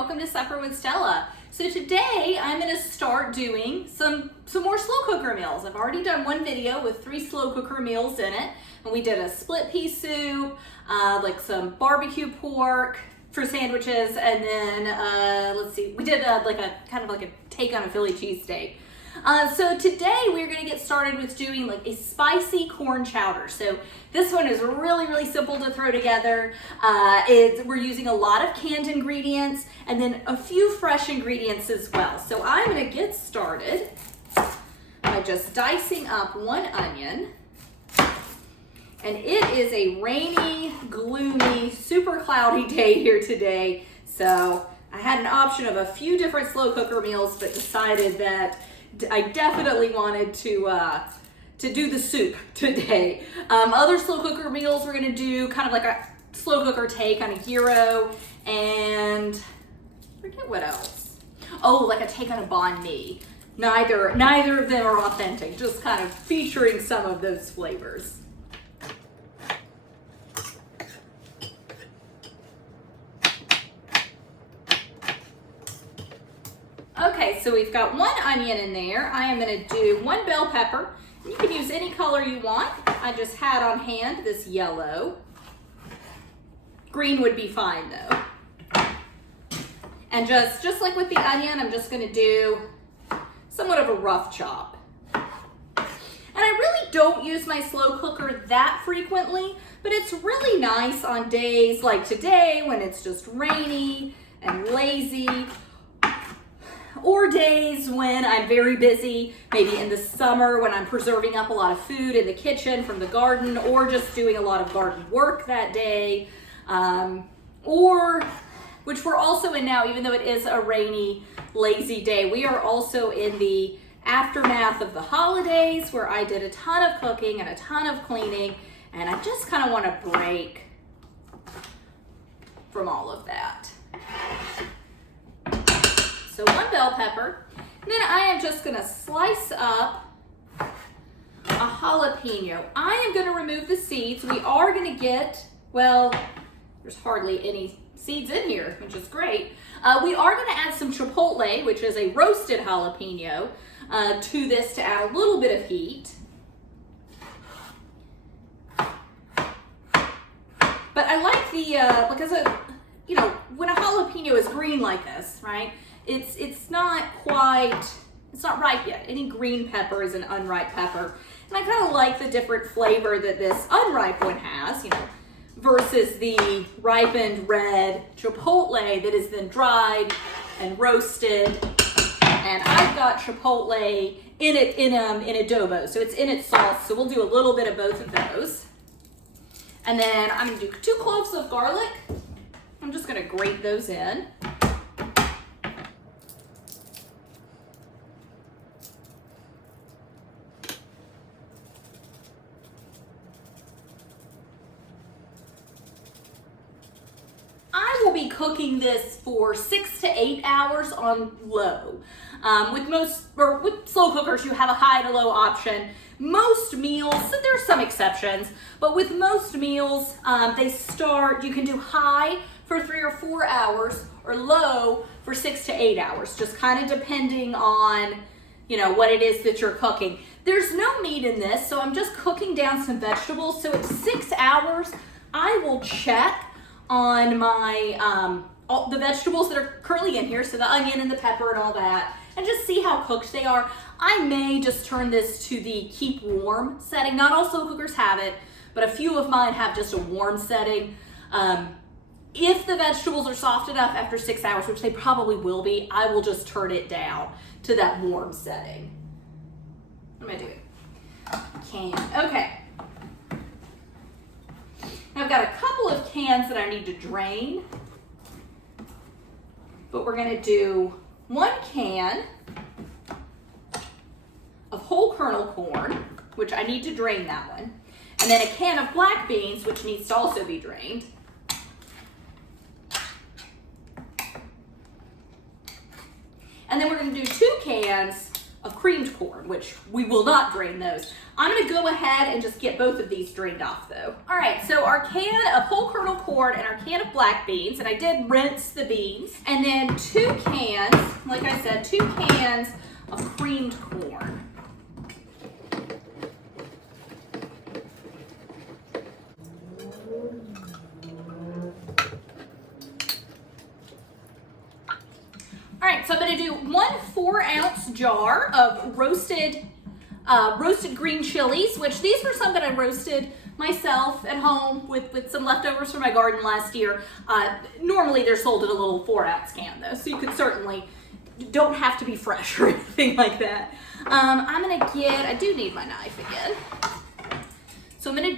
welcome to Supper with Stella. So today I'm going to start doing some more slow cooker meals. I've already done one video with 3 slow cooker meals in it, and we did a split pea soup, like some barbecue pork for sandwiches, and then let's see, we did like a kind of like a take on a Philly cheesesteak. So today we're going to get started with doing like a spicy corn chowder. So this one is really simple to throw together. We're using a lot of canned ingredients and then a few fresh ingredients as well. So I'm going to get started by just dicing up 1 onion. And it is a rainy, gloomy, super cloudy day here today. So I had an option of a few different slow cooker meals, but decided that I definitely wanted to do the soup today. Other slow cooker meals we're gonna do kind of like a slow cooker take on a gyro, and I forget what else. Oh, like a take on a Banh Mi. Neither of them are authentic, just kind of featuring some of those flavors. Okay, so we've got 1 onion in there. I am going to do 1 bell pepper. You can use any color you want. I just had on hand this yellow. Green would be fine though. And just like with the onion, I'm just going to do somewhat of a rough chop. And I really don't use my slow cooker that frequently, but it's really nice on days like today when it's just rainy and lazy, or days when I'm very busy, maybe in the summer when I'm preserving up a lot of food in the kitchen from the garden, or just doing a lot of garden work that day, or which we're also in now, even though it is a rainy, lazy day, we are also in the aftermath of the holidays where I did a ton of cooking and a ton of cleaning, and I just kind of want to break from all of that. So 1 bell pepper, and then I am just gonna slice up a jalapeno. I am gonna remove the seeds. We are gonna get, well, there's hardly any seeds in here, which is great. We are gonna add some chipotle, which is a roasted jalapeno, to this to add a little bit of heat. But I like the, because you know, when a jalapeno is green like this, right? It's not ripe yet. Any green pepper is an unripe pepper. And I kind of like the different flavor that this unripe one has, you know, versus the ripened red chipotle that is then dried and roasted. And I've got chipotle in it in adobo, so it's in its sauce. So we'll do a little bit of both of those. And then I'm gonna do 2 cloves of garlic. I'm just gonna grate those in. I will be cooking this for 6 to 8 hours on low. With slow cookers, you have a high to low option. Most meals, so there's some exceptions, but with most meals, you can do high for 3 or 4 hours or low for 6 to 8 hours, just kind of depending on, you know, what it is that you're cooking. There's no meat in this, so I'm just cooking down some vegetables. So at 6 hours, I will check on my all the vegetables that are currently in here, so the onion and the pepper and all that, and just see how cooked they are. I may just turn this to the keep warm setting. Not all slow cookers have it, but a few of mine have just a warm setting. If the vegetables are soft enough after 6 hours, which they probably will be, I will just turn it down to that warm setting. What am I doing? Can. Okay. I've got a couple of cans that I need to drain, but we're gonna do 1 can of whole kernel corn, which I need to drain that one, and then a can of black beans, which needs to also be drained. And then we're gonna do 2 cans of creamed corn, which we will not drain those. I'm gonna go ahead and just get both of these drained off though. All right, so our can of whole kernel corn and our can of black beans, and I did rinse the beans, and then 2 cans, like I said, 2 cans of creamed corn. All right, so I'm gonna do 1 4-ounce jar of roasted green chilies, which these were some that I roasted myself at home with some leftovers from my garden last year. Normally they're sold in a little 4-ounce can though, so you could certainly, don't have to be fresh or anything like that. I do need my knife again. So I'm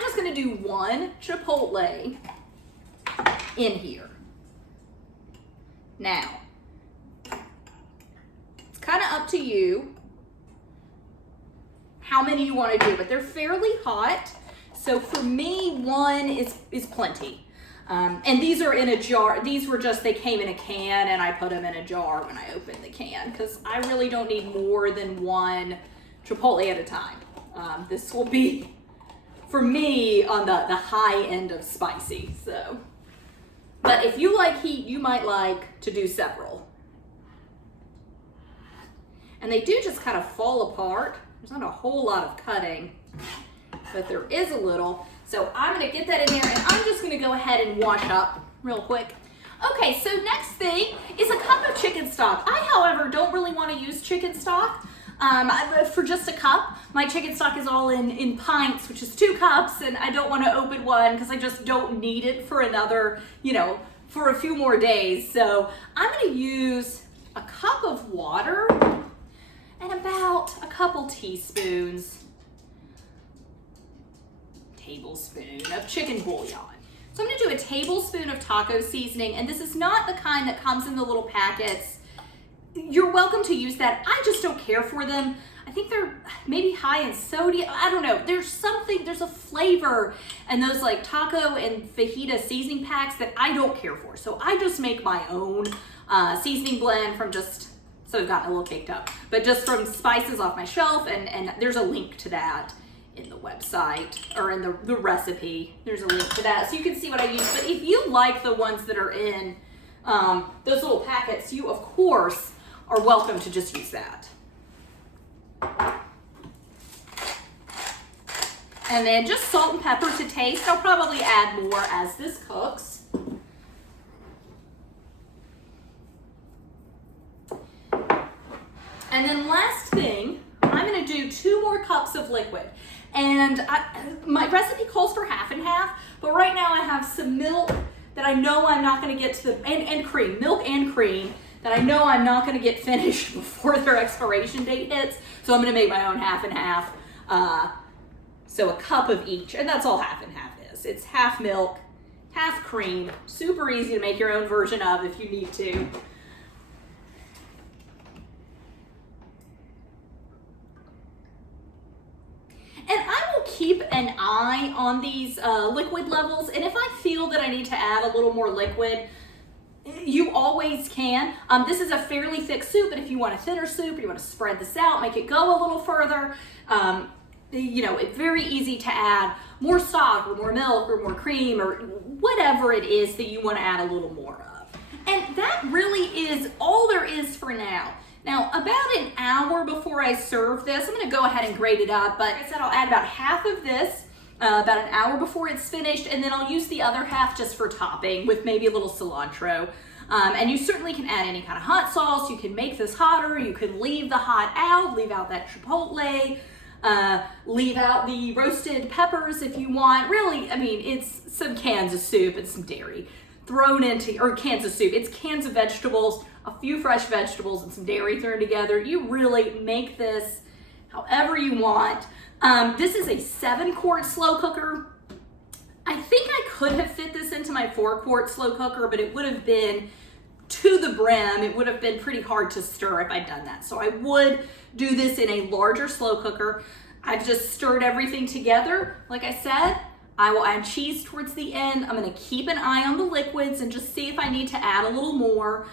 just gonna do 1 chipotle in here. Now, kind of up to you how many you want to do, but they're fairly hot. So for me, 1 is plenty. And these are in a jar. They came in a can and I put them in a jar when I opened the can because I really don't need more than 1 chipotle at a time. This will be, for me, on the high end of spicy. So, but if you like heat, you might like to do several. And they do just kind of fall apart. There's not a whole lot of cutting, but there is a little. So I'm gonna get that in there and I'm just gonna go ahead and wash up real quick. Okay, so next thing is a cup of chicken stock. I, however, don't really wanna use chicken stock for just a cup. My chicken stock is all in pints, which is 2 cups, and I don't wanna open one because I just don't need it for another, for a few more days. So I'm gonna use a cup of water and about a couple tablespoon of chicken bouillon. So I'm gonna do a tablespoon of taco seasoning, and this is not the kind that comes in the little packets. You're welcome to use that. I just don't care for them. I think they're maybe high in sodium. I don't know. There's a flavor in those like taco and fajita seasoning packs that I don't care for. So I just make my own seasoning blend from so I've gotten a little caked up, but just from spices off my shelf, and there's a link to that in the website, or in the recipe. There's a link to that, so you can see what I use. But if you like the ones that are in those little packets, you, of course, are welcome to just use that. And then just salt and pepper to taste. I'll probably add more as this cooks. And then last thing, I'm gonna do 2 more cups of liquid. And my recipe calls for half and half, but right now I have some milk that I know I'm not gonna get to and cream, milk and cream, that I know I'm not gonna get finished before their expiration date hits. So I'm gonna make my own half and half. So a cup of each, and that's all half and half is. It's half milk, half cream. Super easy to make your own version of if you need to. And I will keep an eye on these liquid levels, and if I feel that I need to add a little more liquid, you always can. This is a fairly thick soup, but if you want a thinner soup, or you want to spread this out, make it go a little further, it's very easy to add more stock or more milk or more cream or whatever it is that you want to add a little more of. And that really is all there is for now. Now, about an hour before I serve this, I'm gonna go ahead and grate it up, but like I said, I'll add about half of this about an hour before it's finished, and then I'll use the other half just for topping with maybe a little cilantro. And you certainly can add any kind of hot sauce. You can make this hotter. You can leave the hot out, leave out that chipotle, leave out the roasted peppers if you want. Really, I mean, it's some cans of soup and some dairy thrown into, or cans of soup. It's cans of vegetables, a few fresh vegetables, and some dairy thrown together. You really make this however you want. This is a 7-quart slow cooker. I think I could have fit this into my 4-quart slow cooker, but it would have been to the brim. It would have been pretty hard to stir if I'd done that. So I would do this in a larger slow cooker. I've just stirred everything together, like I said. I will add cheese towards the end. I'm gonna keep an eye on the liquids and just see if I need to add a little more,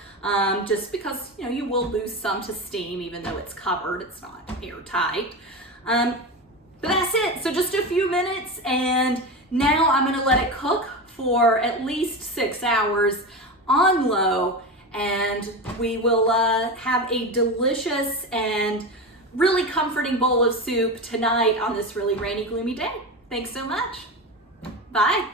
just because, you know, you will lose some to steam even though it's covered, it's not airtight. But that's it, so just a few minutes, and now I'm gonna let it cook for at least 6 hours on low, and we will have a delicious and really comforting bowl of soup tonight on this really rainy, gloomy day. Thanks so much. Bye.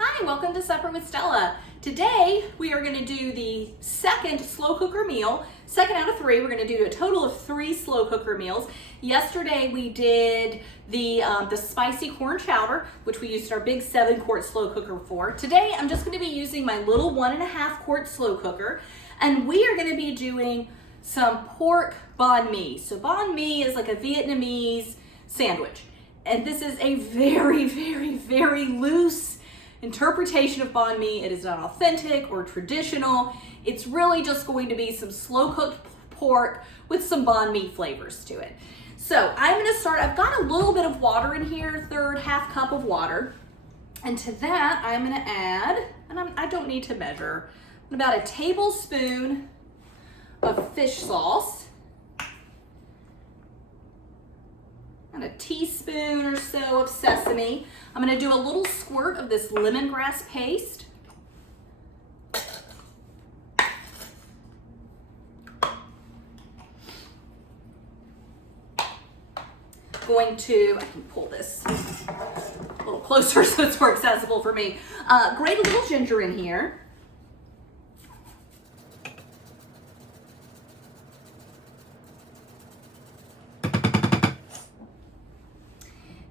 Hi, welcome to Supper with Stella. Today we are going to do the second slow cooker meal, second out of 3. We're going to do a total of 3 slow cooker meals. Yesterday we did the spicy corn chowder, which we used our big 7-quart slow cooker for. Today I'm just going to be using my little 1.5-quart slow cooker, and we are going to be doing some pork banh mi. So banh mi is like a Vietnamese sandwich, and this is a very, very, very loose interpretation of banh mi. It is not authentic or traditional. It's really just going to be some slow cooked pork with some banh mi flavors to it. So I'm going to start. I've got a little bit of water in here, half cup of water, and to that I'm going to add, and I don't need to measure, about a tablespoon of fish sauce and a teaspoon or so of sesame. I'm going to do a little squirt of this lemongrass paste. I can pull this a little closer so it's more accessible for me. Grate a little ginger in here.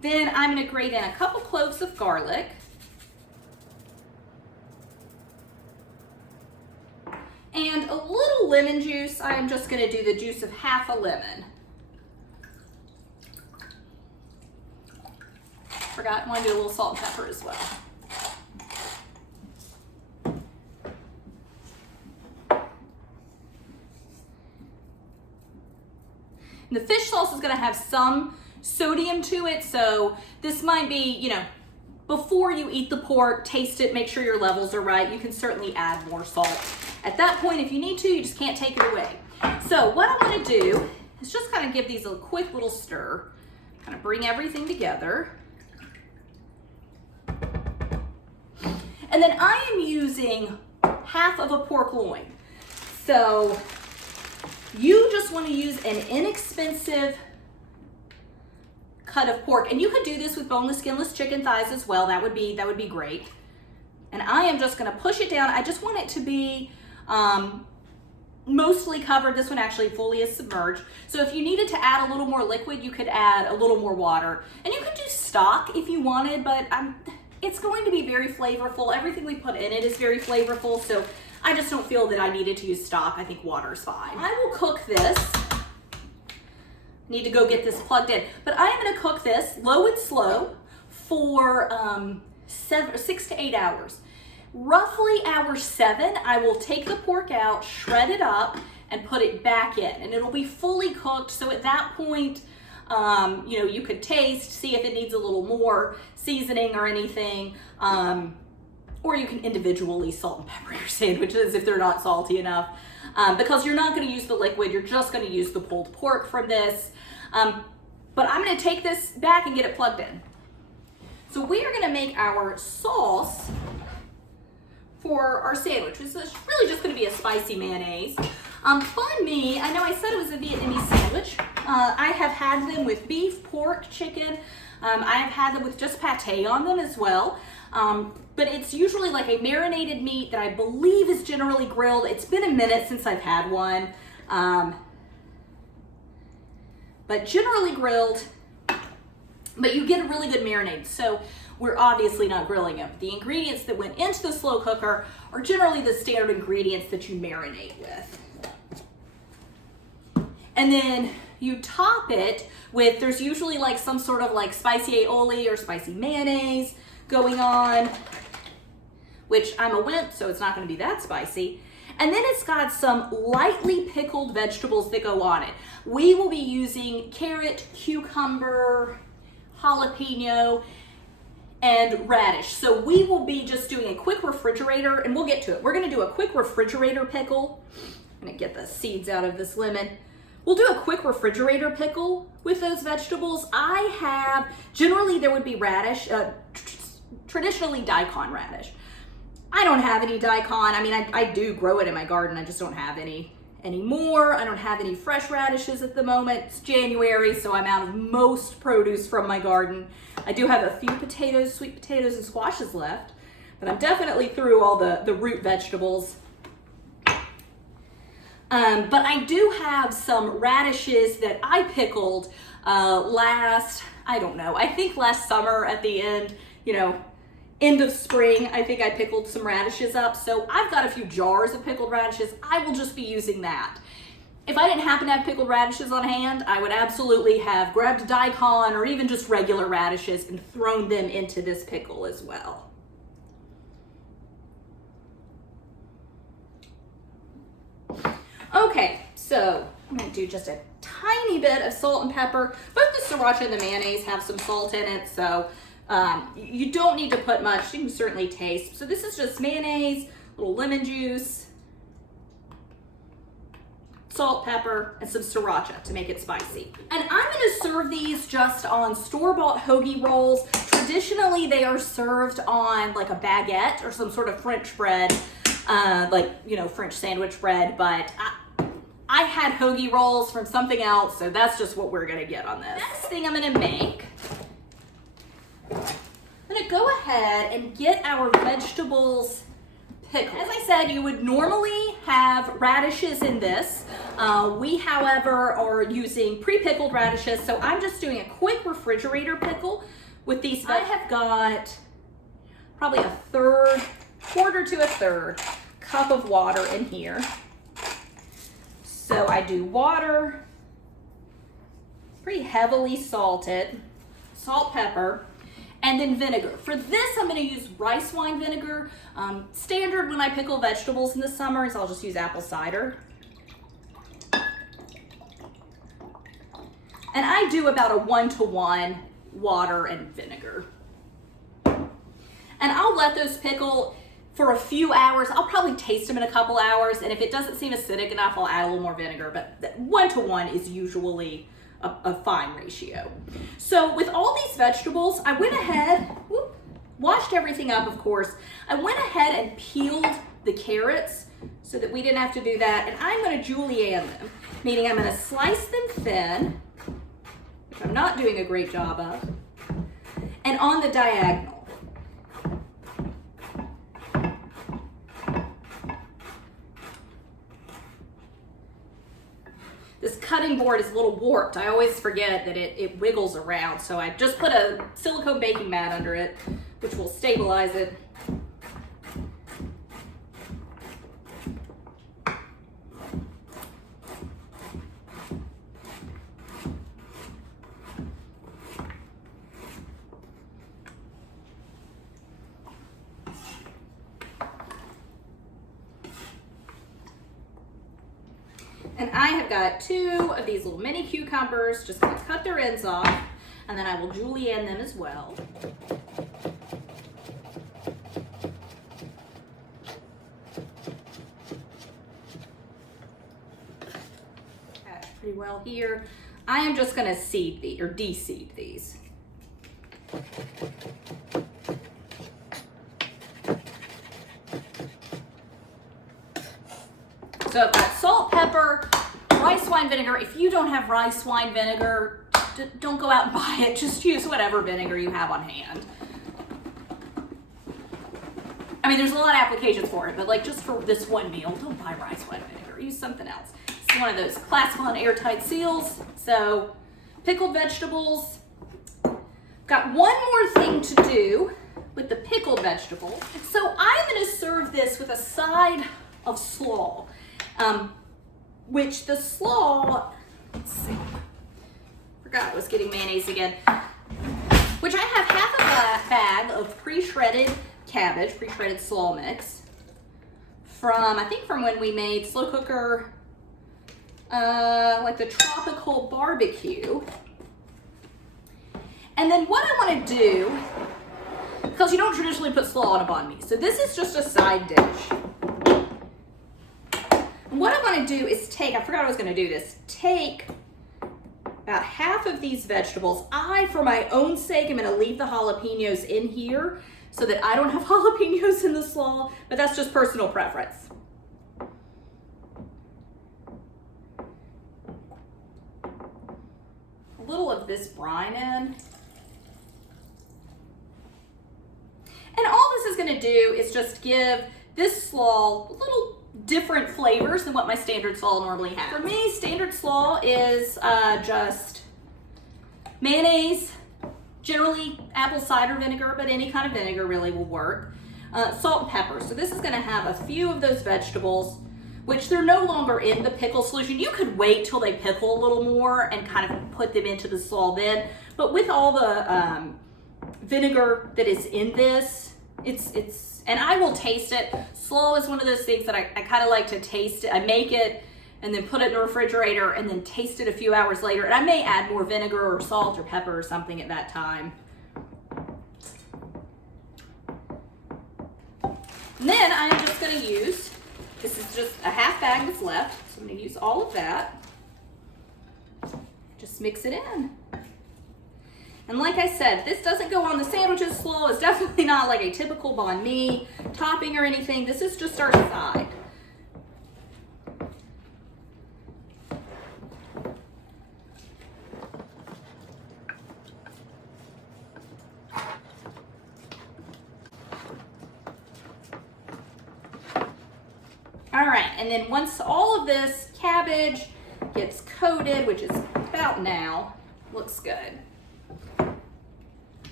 Then I'm going to grate in a couple cloves of garlic. And a little lemon juice. I am just going to do the juice of half a lemon. Forgot, I want to do a little salt and pepper as well. And the fish sauce is going to have some sodium to it, so this might be, you know, before you eat the pork, taste it, make sure your levels are right. You can certainly add more salt at that point if you need to. You just can't take it away. So what I want to do is just kind of give these a quick little stir, kind of bring everything together. And then I am using half of a pork loin. So you just want to use an inexpensive cut of pork, and you could do this with boneless, skinless chicken thighs as well. That would be great. And I am just going to push it down. I just want it to be mostly covered. This one actually fully is submerged. So if you needed to add a little more liquid, you could add a little more water, and you could do stock if you wanted, but it's going to be very flavorful. Everything we put in it is very flavorful, so I just don't feel that I needed to use stock. I think water's fine. I will cook this. Need to go get this plugged in, but I am going to cook this low and slow for 6 to 8 hours. Roughly hour 7, I will take the pork out, shred it up, and put it back in, and it'll be fully cooked. So at that point, you know, you could taste, see if it needs a little more seasoning or anything, or you can individually salt and pepper your sandwiches if they're not salty enough. Because you're not going to use the liquid, you're just going to use the pulled pork from this. But I'm going to take this back and get it plugged in. So we are going to make our sauce for our sandwich, which is really just going to be a spicy mayonnaise. Banh mi, I know I said it was a Vietnamese sandwich. I have had them with beef, pork, chicken. I have had them with just pate on them as well. But it's usually like a marinated meat that I believe is generally grilled. It's been a minute since I've had one, but generally grilled, but you get a really good marinade. So we're obviously not grilling them. The ingredients that went into the slow cooker are generally the standard ingredients that you marinate with. And then you top it with, there's usually like some sort of like spicy aioli or spicy mayonnaise going on, which I'm a wimp, so it's not going to be that spicy. And then it's got some lightly pickled vegetables that go on it. We will be using carrot, cucumber, jalapeno, and radish. So we will be just doing a quick refrigerator, and we'll get to it. We're gonna do a quick refrigerator pickle. I'm gonna get the seeds out of this lemon. We'll do a quick refrigerator pickle with those vegetables. I have, generally there would be radish, traditionally daikon radish. I don't have any daikon. I mean, I do grow it in my garden. I just don't have any anymore. I don't have any fresh radishes at the moment. It's January, so I'm out of most produce from my garden. I do have a few potatoes, sweet potatoes and squashes left, but I'm definitely through all the root vegetables. But I do have some radishes that I pickled I think last summer at the end, end of spring, I think I pickled some radishes up. So I've got a few jars of pickled radishes. I will just be using that. If I didn't happen to have pickled radishes on hand, I would absolutely have grabbed a daikon or even just regular radishes and thrown them into this pickle as well. Okay, so I'm gonna do just a tiny bit of salt and pepper. Both the sriracha and the mayonnaise have some salt in it, so you don't need to put much. You can certainly taste. So this is just mayonnaise, a little lemon juice, salt, pepper, and some sriracha to make it spicy. And I'm gonna serve these just on store-bought hoagie rolls. Traditionally, they are served on like a baguette or some sort of French bread, French sandwich bread, but I had hoagie rolls from something else, so that's just what we're gonna get on this. Next thing I'm gonna make, I'm gonna go ahead and get our vegetables pickled. As I said, you would normally have radishes in this. We, however, are using pre-pickled radishes, so I'm just doing a quick refrigerator pickle with these. I have got probably quarter to a third cup of water in here. So I do water, pretty heavily salted, salt, pepper, and then vinegar. For this, I'm gonna use rice wine vinegar. Standard when I pickle vegetables in the summer is I'll just use apple cider. And I do about a 1-to-1 water and vinegar. And I'll let those pickle for a few hours. I'll probably taste them in a couple hours, and if it doesn't seem acidic enough, I'll add a little more vinegar, but 1-to-1 is usually a fine ratio. So with all these vegetables, I went ahead, washed everything up, of course. I went ahead and peeled the carrots so that we didn't have to do that, and I'm gonna julienne them, meaning I'm gonna slice them thin, which I'm not doing a great job of, and on the diagonal. This cutting board is a little warped. I always forget that it wiggles around, so I just put a silicone baking mat under it, which will stabilize it. And I have got 2 of these little mini cucumbers, just gonna cut their ends off, and then I will julienne them as well. That's pretty well here. I am just gonna seed these, or de-seed these. So I've got salt, pepper, rice wine vinegar. If you don't have rice wine vinegar, don't go out and buy it. Just use whatever vinegar you have on hand. I mean, there's a lot of applications for it, but like just for this one meal, don't buy rice wine vinegar. Use something else. It's one of those classical and airtight seals. So pickled vegetables. Got one more thing to do with the pickled vegetable. So I'm gonna serve this with a side of slaw. Which the slaw, let's see, forgot I was getting mayonnaise again, which I have half a bag of pre-shredded cabbage, pre-shredded slaw mix, from, I think from when we made slow cooker, like the tropical barbecue. And then what I want to do, because you don't traditionally put slaw on a banh mi, so this is just a side dish. And what I want to do is take, I forgot I was going to do this, take about half of these vegetables. For my own sake, I'm going to leave the jalapenos in here so that I don't have jalapenos in the slaw, but that's just personal preference. A little of this brine in. And all this is going to do is just give this slaw a little different flavors than what my standard slaw normally has. For me, standard slaw is just mayonnaise, generally apple cider vinegar, but any kind of vinegar really will work. Salt and pepper. So this is going to have a few of those vegetables, which they're no longer in the pickle solution. You could wait till they pickle a little more and kind of put them into the slaw then. But with all the vinegar that is in this, and I will taste it. Slaw is one of those things that I kind of like to taste it. I make it and then put it in the refrigerator and then taste it a few hours later. And I may add more vinegar or salt or pepper or something at that time. And then I'm just going to use, this is just a half bag that's left, so I'm going to use all of that. Just mix it in. And like I said, this doesn't go on the sandwiches. Slaw is definitely not like a typical banh mi topping or anything. This is just our side. All right, and then once all of this cabbage gets coated, which is about now, looks good.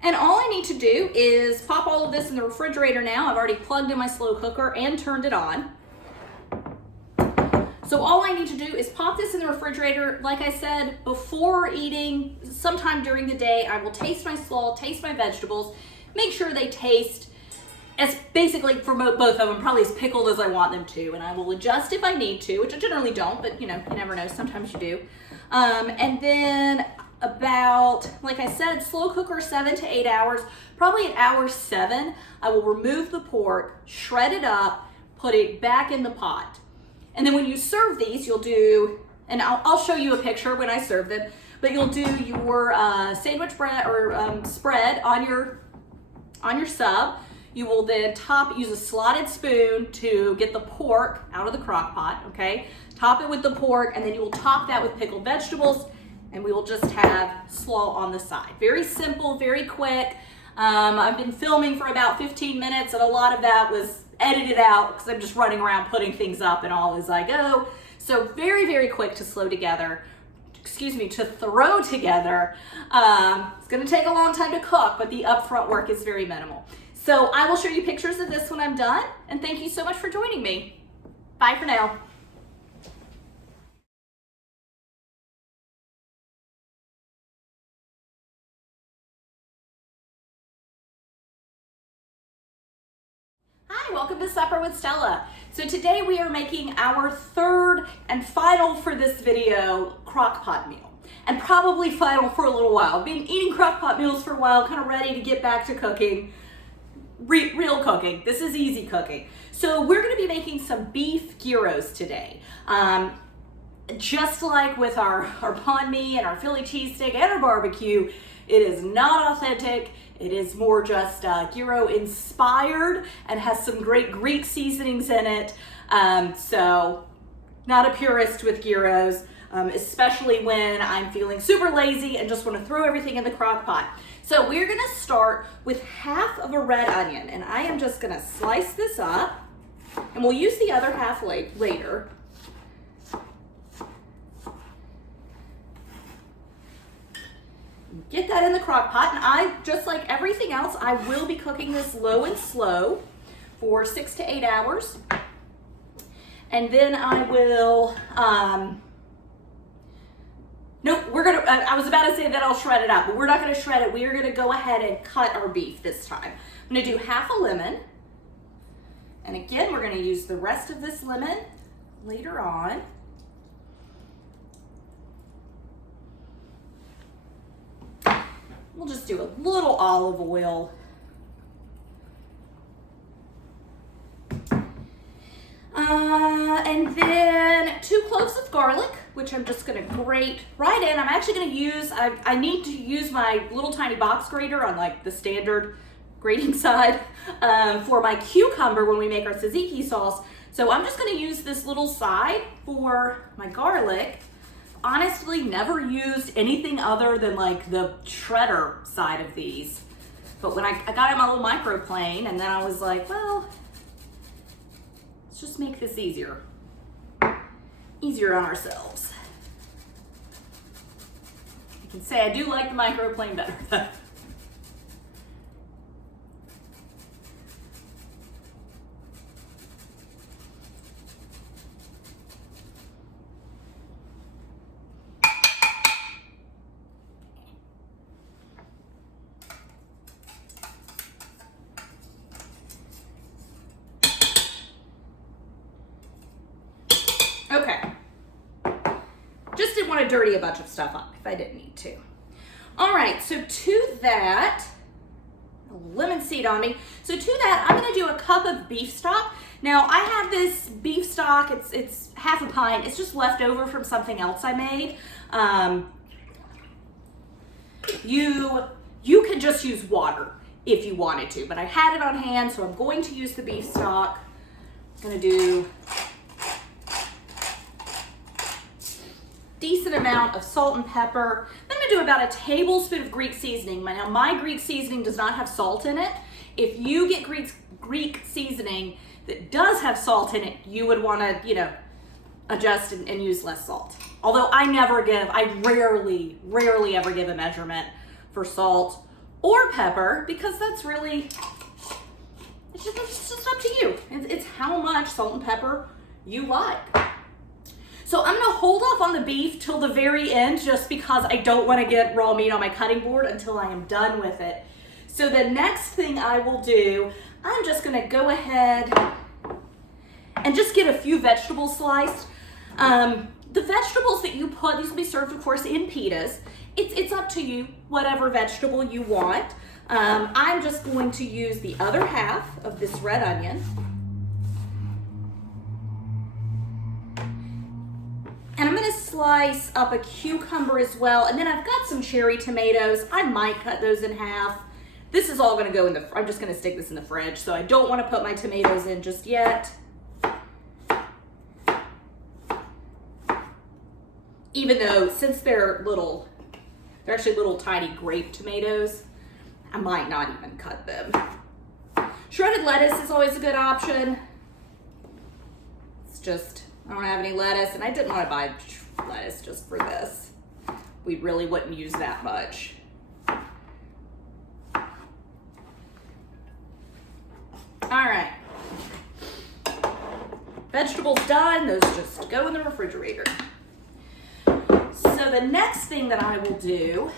And all I need to do is pop all of this in the refrigerator now. I've already plugged in my slow cooker and turned it on. So all I need to do is pop this in the refrigerator. Like I said, before eating, sometime during the day, I will taste my slaw, taste my vegetables, make sure they taste as basically for both of them, probably as pickled as I want them to. And I will adjust if I need to, which I generally don't, but you know, you never know, sometimes you do. And then about, like I said, slow cooker 7 to 8 hours. Probably at hour 7, I will remove the pork, shred it up, put it back in the pot. And then when you serve these, you'll do, and I'll show you a picture when I serve them, but you'll do your sandwich bread or spread on your sub. You will then use a slotted spoon to get the pork out of the crock pot, okay? Top it with the pork, and then you will top that with pickled vegetables, and we will just have slaw on the side. Very simple, very quick. I've been filming for about 15 minutes, and a lot of that was edited out because I'm just running around putting things up and all as I go. So very, very quick to throw together. It's gonna take a long time to cook, but the upfront work is very minimal. So I will show you pictures of this when I'm done, and thank you so much for joining me. Bye for now. Hi, welcome to Supper with Stella. So today we are making our third and final for this video crock pot meal. And probably final for a little while. I've been eating crock pot meals for a while, kind of ready to get back to cooking. Real cooking. This is easy cooking. So we're going to be making some beef gyros today. Just like with our banh mi and our Philly cheesesteak and our barbecue, it is not authentic. It is more just gyro inspired and has some great Greek seasonings in it. So not a purist with gyros, especially when I'm feeling super lazy and just want to throw everything in the crock pot. So we're going to start with half of a red onion, and I am just going to slice this up, and we'll use the other half later. Get that in the crock pot, and just like everything else, I will be cooking this low and slow for 6 to 8 hours. And then I will, I was about to say that I'll shred it up, but we're not gonna shred it. We are gonna go ahead and cut our beef this time. I'm gonna do half a lemon, And again, we're gonna use the rest of this lemon later on. We'll just do a little olive oil. And then 2 cloves of garlic, which I'm just gonna grate right in. I'm actually gonna use, I need to use my little tiny box grater on like the standard grating side for my cucumber when we make our tzatziki sauce. So I'm just gonna use this little side for my garlic. Honestly, never used anything other than like the shredder side of these. But when I got in my little microplane, and then I was like, well, let's just make this easier on ourselves. You can say I do like the microplane better though. Okay, just didn't want to dirty a bunch of stuff up if I didn't need to. All right, so to that, a lemon seed on me. So to that, I'm gonna do a cup of beef stock. Now I have this beef stock, it's half a pint. It's just left over from something else I made. You could just use water if you wanted to, but I had it on hand, so I'm going to use the beef stock. I'm gonna do decent amount of salt and pepper. Then I'm gonna do about a tablespoon of Greek seasoning. Now my Greek seasoning does not have salt in it. If you get Greek seasoning that does have salt in it, you would wanna, adjust and use less salt. Although I rarely ever give a measurement for salt or pepper, because that's really, it's just up to you. It's how much salt and pepper you like. So I'm gonna hold off on the beef till the very end, just because I don't wanna get raw meat on my cutting board until I am done with it. So the next thing I will do, I'm just gonna go ahead and just get a few vegetables sliced. The vegetables that you put, these will be served of course in pitas. It's up to you, whatever vegetable you want. I'm just going to use the other half of this red onion. And I'm gonna slice up a cucumber as well. And then I've got some cherry tomatoes. I might cut those in half. This is all gonna go in I'm just gonna stick this in the fridge, so I don't wanna put my tomatoes in just yet. Even though, since they're actually little tiny grape tomatoes, I might not even cut them. Shredded lettuce is always a good option. It's just, I don't have any lettuce, and I didn't want to buy lettuce just for this. We really wouldn't use that much. All right. Vegetables done, those just go in the refrigerator. So the next thing that I will do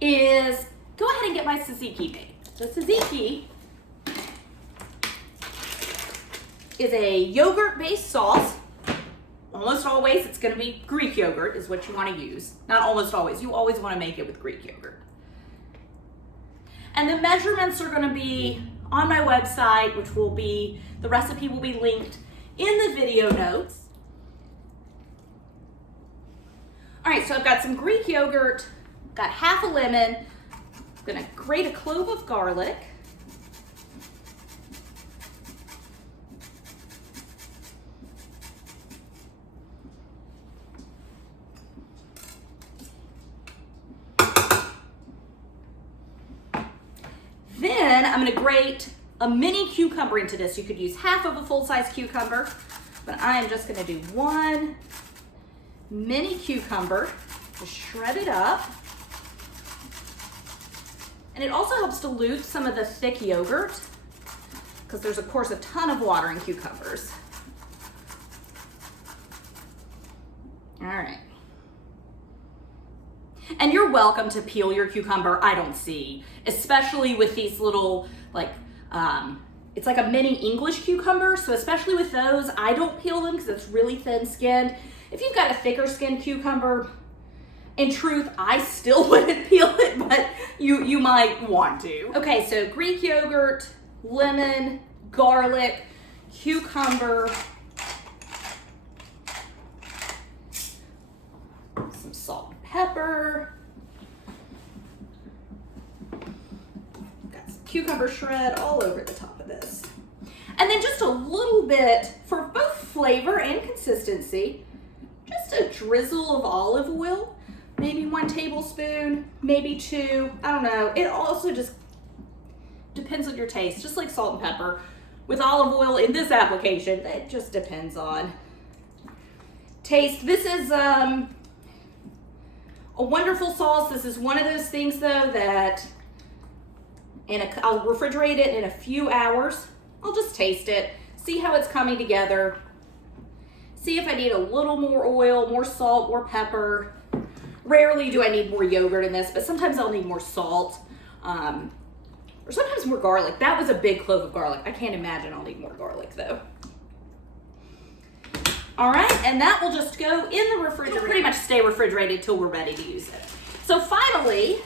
is go ahead and get my tzatziki made. So tzatziki is a yogurt-based sauce. Almost always it's gonna be Greek yogurt is what you wanna use. Not almost always, you always wanna make it with Greek yogurt. And the measurements are gonna be on my website, which will be, the recipe will be linked in the video notes. All right, so I've got some Greek yogurt, got half a lemon, I'm gonna grate a clove of garlic. Then I'm gonna grate a mini cucumber into this. You could use half of a full-size cucumber, but I am just gonna do one mini cucumber, just shred it up. And it also helps dilute some of the thick yogurt, because there's of course a ton of water in cucumbers. All right. And you're welcome to peel your cucumber, I don't see, especially with these little, like, it's like a mini English cucumber, so especially with those, I don't peel them because it's really thin skinned. If you've got a thicker skinned cucumber, in truth, I still wouldn't peel it, but you might want to. Okay, so Greek yogurt, lemon, garlic, cucumber, some salt and pepper, got some cucumber shred all over the top of this. And then just a little bit, for both flavor and consistency, just a drizzle of olive oil. Maybe 1 tablespoon, maybe 2, I don't know. It also just depends on your taste, just like salt and pepper. With olive oil in this application, it just depends on taste. This is a wonderful sauce. This is one of those things though that I'll refrigerate it in a few hours. I'll just taste it, see how it's coming together, see if I need a little more oil, more salt, more pepper. Rarely do I need more yogurt in this, but sometimes I'll need more salt, or sometimes more garlic. That was a big clove of garlic. I can't imagine I'll need more garlic though. All right, and that will just go in the refrigerator. It'll pretty much stay refrigerated till we're ready to use it. So finally,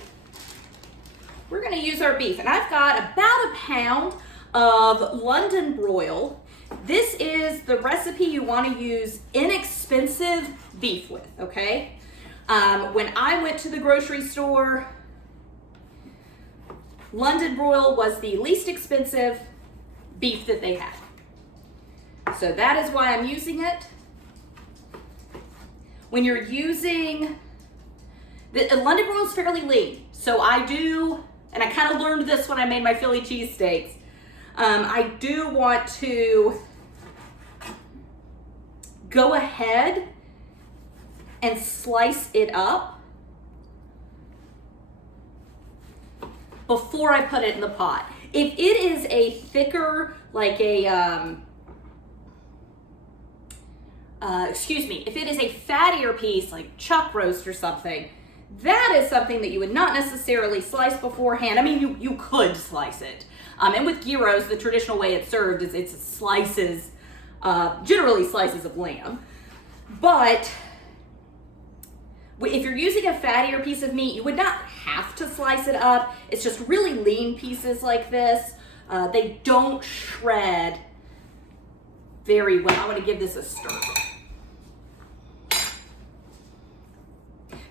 we're gonna use our beef, and I've got about a pound of London broil. This is the recipe you wanna use inexpensive beef with, okay? When I went to the grocery store, London broil was the least expensive beef that they had. So that is why I'm using it. When you're using, London broil is fairly lean. So I do, and I kind of learned this when I made my Philly cheesesteaks. I do want to go ahead and slice it up before I put it in the pot. If it is a thicker, like a, if it is a fattier piece, like chuck roast or something, that is something that you would not necessarily slice beforehand. I mean, you could slice it. And with gyros, the traditional way it's served is it's slices, generally slices of lamb. But if you're using a fattier piece of meat, you would not have to slice it up. It's just really lean pieces like this. They don't shred very well. I'm gonna give this a stir.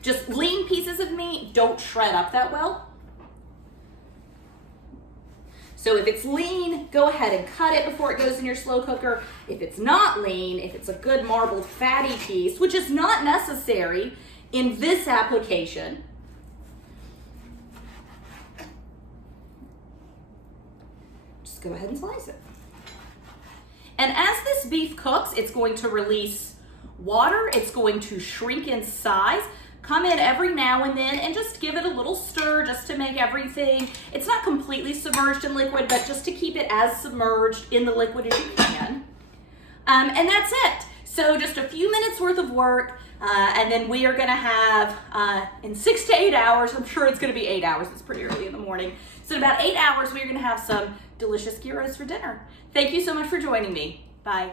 Just lean pieces of meat don't shred up that well. So if it's lean, go ahead and cut it before it goes in your slow cooker. If it's not lean, if it's a good marbled fatty piece, which is not necessary in this application, just go ahead and slice it. And as this beef cooks, it's going to release water. It's going to shrink in size. Come in every now and then and just give it a little stir just to make everything, it's not completely submerged in liquid, but just to keep it as submerged in the liquid as you can. And that's it. So just a few minutes worth of work, and then we are gonna have, in 6 to 8 hours, I'm sure it's gonna be 8 hours, it's pretty early in the morning. So in about 8 hours, we're gonna have some delicious gyros for dinner. Thank you so much for joining me. Bye.